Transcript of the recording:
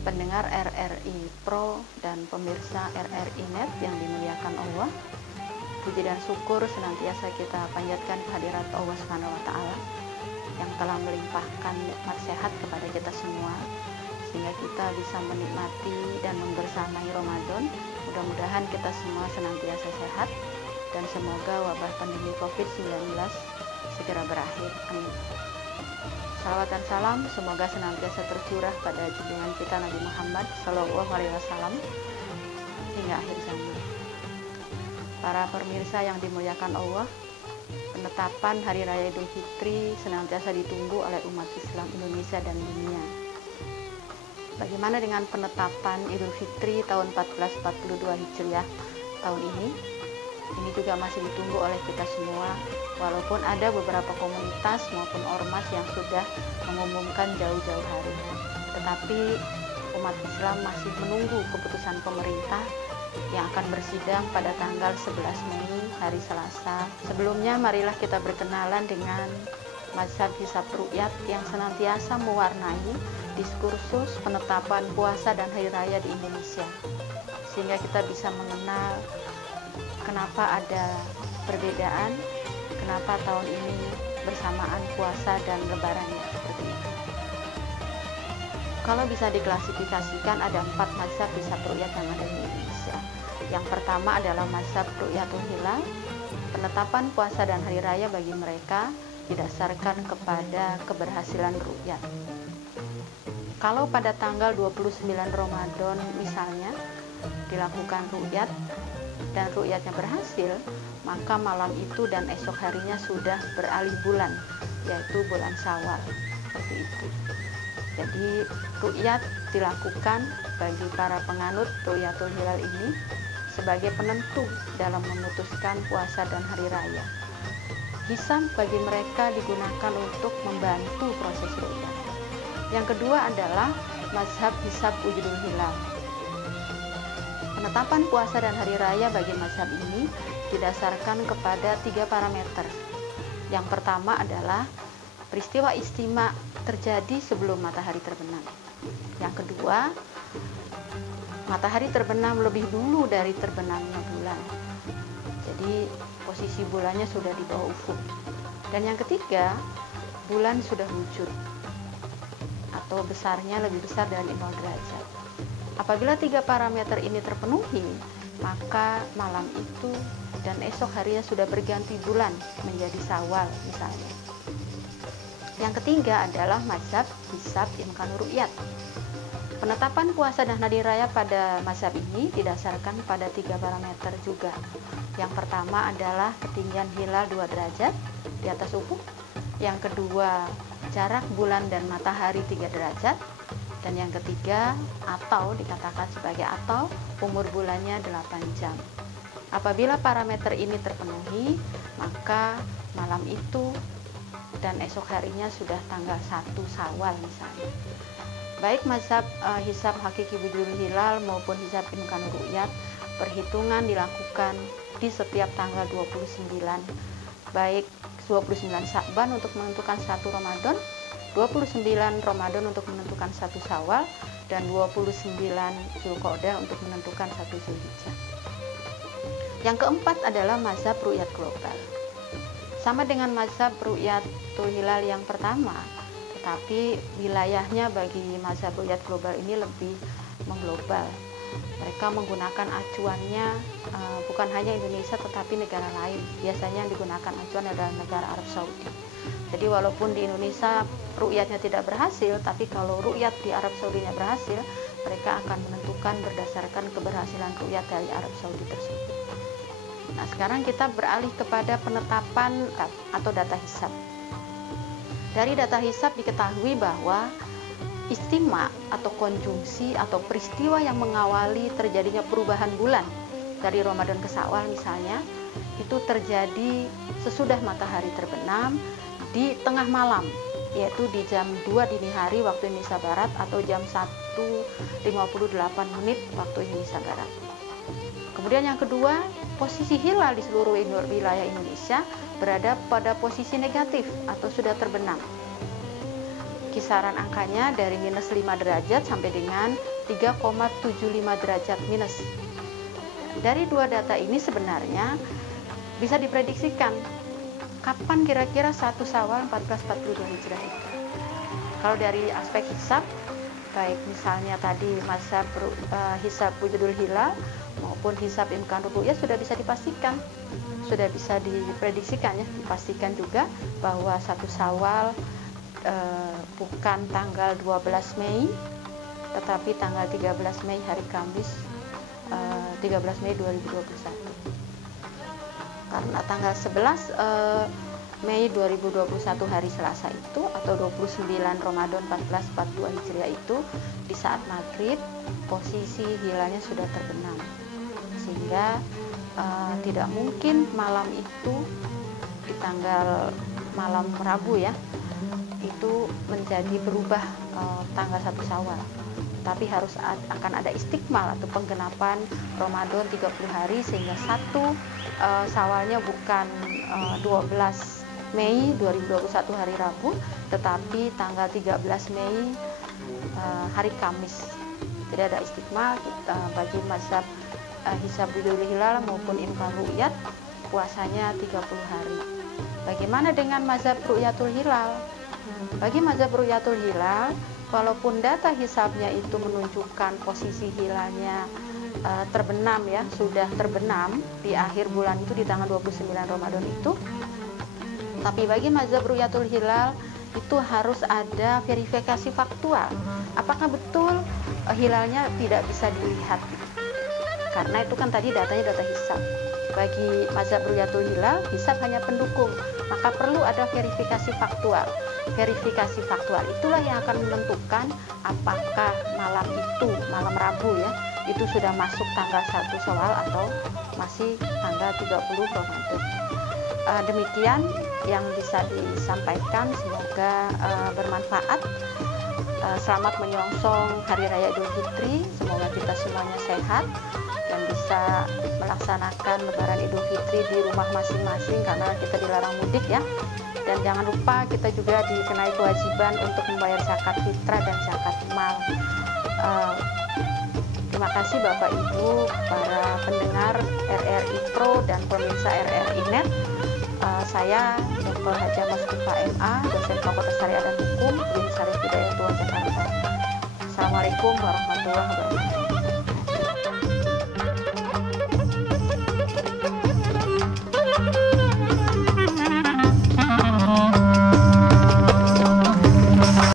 pendengar RRI Pro dan pemirsa RRI Net yang dimuliakan Allah. Puji dan syukur senantiasa kita panjatkan kehadirat Allah Subhanahu wa taala yang telah melimpahkan nikmat sehat kepada kita semua sehingga kita bisa menikmati dan membersamai Ramadan. Mudah-mudahan kita semua senantiasa sehat dan semoga wabah pandemi COVID-19 segera berakhir. Amin. Salawat dan salam semoga senantiasa tercurah pada junjungan kita Nabi Muhammad SAW hingga akhir zaman. Para pemirsa yang dimuliakan Allah, penetapan Hari Raya Idul Fitri senantiasa ditunggu oleh umat Islam Indonesia dan dunia. Bagaimana dengan penetapan Idul Fitri tahun 1442 Hijriah tahun ini? Ini juga masih ditunggu oleh kita semua, walaupun ada beberapa komunitas maupun ormas yang sudah mengumumkan jauh-jauh hari. Tetapi umat Islam masih menunggu keputusan pemerintah yang akan bersidang pada tanggal 11 Mei hari Selasa. Sebelumnya marilah kita berkenalan dengan mazhab hisab ru'yat yang senantiasa mewarnai diskursus penetapan puasa dan hari raya di Indonesia, sehingga kita bisa mengenal kenapa ada perbedaan, kenapa tahun ini bersamaan puasa dan lebarannya seperti itu. Kalau bisa diklasifikasikan ada 4 mazhab hisab ru'yat yang ada di Indonesia. Yang pertama adalah mazhab ru'yatul hilal, penetapan puasa dan hari raya bagi mereka didasarkan kepada keberhasilan ru'yat. Kalau pada tanggal 29 Ramadan misalnya dilakukan ru'yat dan ru'yatnya berhasil, maka malam itu dan esok harinya sudah beralih bulan, yaitu bulan Syawal. Seperti itu. Jadi ru'yat dilakukan bagi para penganut ru'yatul hilal ini sebagai penentu dalam memutuskan puasa dan hari raya. Hisab bagi mereka digunakan untuk membantu proses ru'yat. Yang kedua adalah mazhab hisab wujudul hilal. Penetapan puasa dan hari raya bagi mazhab ini didasarkan kepada 3 parameter. Yang pertama adalah peristiwa istima terjadi sebelum matahari terbenam. Yang kedua, matahari terbenam lebih dulu dari terbenamnya bulan. Jadi posisi bulannya sudah di bawah ufuk. Dan yang ketiga, bulan sudah wujud atau besarnya lebih besar dari 0 derajat. Apabila 3 parameter ini terpenuhi, maka malam itu dan esok harinya sudah berganti bulan menjadi Syawal misalnya. Yang ketiga adalah mazhab hisab imkan ru'yat. Penetapan puasa dan hari raya pada mazhab ini didasarkan pada 3 parameter juga. Yang pertama adalah ketinggian hilal 2 derajat di atas ufuk. Yang kedua, jarak bulan dan matahari 3 derajat. Dan yang ketiga, atau dikatakan sebagai atau, umur bulannya 8 jam. Apabila parameter ini terpenuhi, maka malam itu dan esok harinya sudah tanggal 1 Syawal misalnya. Baik mazhab hisab hakiki wujudul hilal maupun hisab imkan ru'yat, perhitungan dilakukan di setiap tanggal 29, baik 29 Sya'ban untuk menentukan 1 Ramadan, 29 Ramadan untuk menentukan 1 Syawal, dan 29 Zulqa'dah untuk menentukan 1 Zulhijjah. Yang keempat adalah mazhab ru'yat global. Sama dengan mazhab ru'yatul hilal yang pertama, tetapi wilayahnya bagi mazhab ru'yat global ini lebih mengglobal. Mereka menggunakan acuannya bukan hanya Indonesia tetapi negara lain. Biasanya yang digunakan acuan adalah negara Arab Saudi. Jadi walaupun di Indonesia ru'yatnya tidak berhasil, tapi kalau ru'yat di Arab Saudinya berhasil, mereka akan menentukan berdasarkan keberhasilan ru'yat dari Arab Saudi tersebut. Nah, sekarang kita beralih kepada penetapan atau data hisab. Dari data hisab diketahui bahwa istima atau konjungsi atau peristiwa yang mengawali terjadinya perubahan bulan dari Ramadan ke Syawal misalnya, itu terjadi sesudah matahari terbenam di tengah malam, yaitu di jam 2 dini hari waktu Indonesia Barat atau jam 1.58 menit waktu Indonesia Barat. Kemudian yang kedua, posisi hilal di seluruh wilayah Indonesia berada pada posisi negatif atau sudah terbenam. kisaran angkanya dari minus 5 derajat sampai dengan 3,75 derajat minus. Dari dua data ini sebenarnya bisa diprediksikan kapan kira-kira 1 Syawal 1442 Hijriah itu. Kalau dari aspek hisab, baik misalnya tadi mazhab hisab wujudul hilal maupun hisab imkan ru'yah sudah bisa dipastikan, sudah bisa diprediksikan ya, dipastikan juga bahwa 1 Syawal bukan tanggal 12 Mei tetapi tanggal 13 Mei hari Kamis 13 Mei 2021. Karena tanggal 11 Mei 2021 hari Selasa itu atau 29 Ramadan 1442 Hijriah itu di saat maghrib posisi hilalnya sudah terbenam, sehingga tidak mungkin malam itu di tanggal malam Rabu ya itu menjadi berubah tanggal 1 Syawal, tapi harus akan ada istikmal atau penggenapan Ramadan 30 hari sehingga 1 Syawalnya bukan 12 Mei 2021 hari Rabu tetapi tanggal 13 Mei hari Kamis. Jadi ada istikmal bagi mazhab hisab wujudul hilal maupun imkan ru'yat puasanya 30 hari. Bagaimana dengan mazhab ru'yatul hilal? Bagi mazhab ru'yatul hilal, walaupun data hisabnya itu menunjukkan posisi hilalnya terbenam ya, sudah terbenam di akhir bulan itu di tanggal 29 Ramadan itu, tapi bagi mazhab ru'yatul hilal itu harus ada verifikasi faktual. Apakah betul hilalnya tidak bisa dilihat? Karena itu kan tadi datanya data hisab. Bagi mazhab ru'yatul hilal, hisab hanya pendukung, maka perlu ada verifikasi faktual. Verifikasi faktual itulah yang akan menentukan apakah malam itu, malam Rabu ya, itu sudah masuk tanggal 1 Syawal atau masih tanggal 30 Ramadan. Demikian yang bisa disampaikan, semoga bermanfaat. Selamat menyongsong Hari Raya Idul Fitri, semoga kita semuanya sehat dan bisa melaksanakan Lebaran Idul Fitri di rumah masing-masing karena kita dilarang mudik ya. Dan jangan lupa kita juga dikenai kewajiban untuk membayar zakat fitrah dan zakat mal. Terima kasih Bapak Ibu, para pendengar RRI Pro dan pemirsa RRI Net. Saya Dr. Haja Mustafa MA, dosen Fakultas Syariah dan Hukum, Universitas Hidayatullah Jakarta. Assalamualaikum warahmatullahi wabarakatuh.